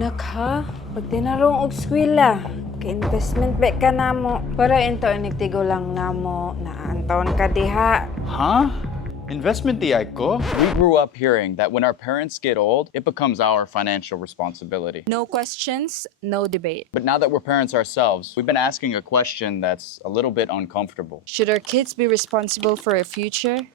Anak ha, pag tinarong og skwela, ka-investment ba ka namo para into nagtigo lang namo naantaon ka diha. Huh? Investment di ko? We grew up hearing that when our parents get old, it becomes our financial responsibility. No questions, no debate. But now that we're parents ourselves, we've been asking a question that's a little bit uncomfortable. Should our kids be responsible for a future?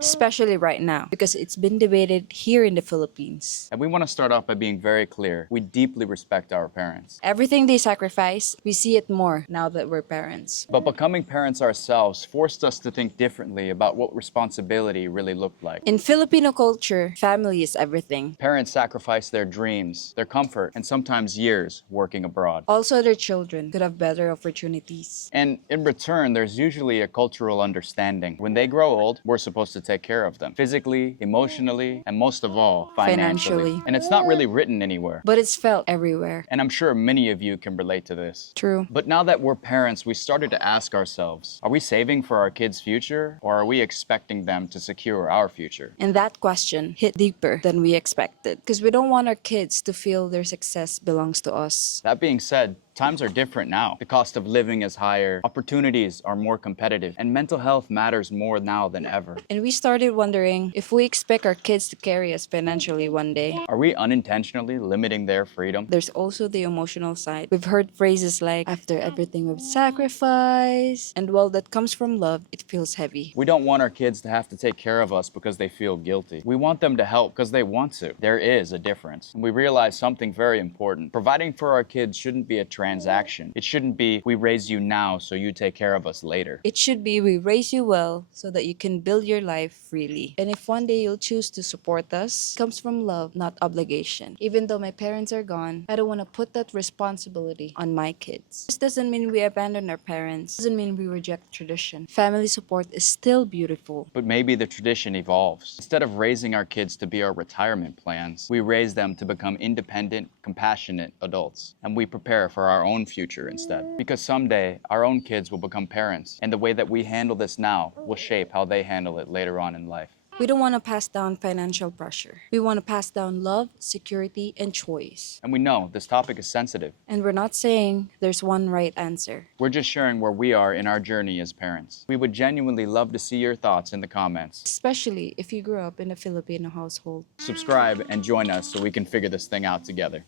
Especially right now, because it's been debated here in the Philippines. And we want to start off by being very clear. We deeply respect our parents. Everything they sacrifice, we see it more now that we're parents. But becoming parents ourselves forced us to think differently about what responsibility really looked like. In Filipino culture, family is everything. Parents sacrifice their dreams, their comfort, and sometimes years working abroad. Also, their children could have better opportunities. And in return, there's usually a cultural understanding. When they grow old, we're supposed to take care of them physically, emotionally, and most of all, financially. And it's not really written anywhere. But it's felt everywhere. And I'm sure many of you can relate to this. True. But now that we're parents, we started to ask ourselves, are we saving for our kids' future, or are we expecting them to secure our future? And that question hit deeper than we expected because we don't want our kids to feel their success belongs to us. That being said, times are different now. The cost of living is higher, opportunities are more competitive, and mental health matters more now than ever. And we started wondering if we expect our kids to carry us financially one day. Are we unintentionally limiting their freedom? There's also the emotional side. We've heard phrases like, after everything we've sacrificed, and while that comes from love, it feels heavy. We don't want our kids to have to take care of us because they feel guilty. We want them to help because they want to. There is a difference. And we realize something very important. Providing for our kids shouldn't be a transaction. It shouldn't be, we raise you now so you take care of us later. It should be, we raise you well so that you can build your life freely. And if one day you'll choose to support us, it comes from love, not obligation. Even though my parents are gone, I don't want to put that responsibility on my kids. This doesn't mean we abandon our parents. Doesn't mean we reject tradition. Family support is still beautiful. But maybe the tradition evolves. Instead of raising our kids to be our retirement plans, we raise them to become independent, compassionate adults. And we prepare for our own future instead. Because someday, our own kids will become parents, and the way that we handle this now will shape how they handle it later on in life. We don't want to pass down financial pressure. We want to pass down love, security, and choice. And we know this topic is sensitive. And we're not saying there's one right answer. We're just sharing where we are in our journey as parents. We would genuinely love to see your thoughts in the comments. Especially if you grew up in a Filipino household. Subscribe and join us so we can figure this thing out together.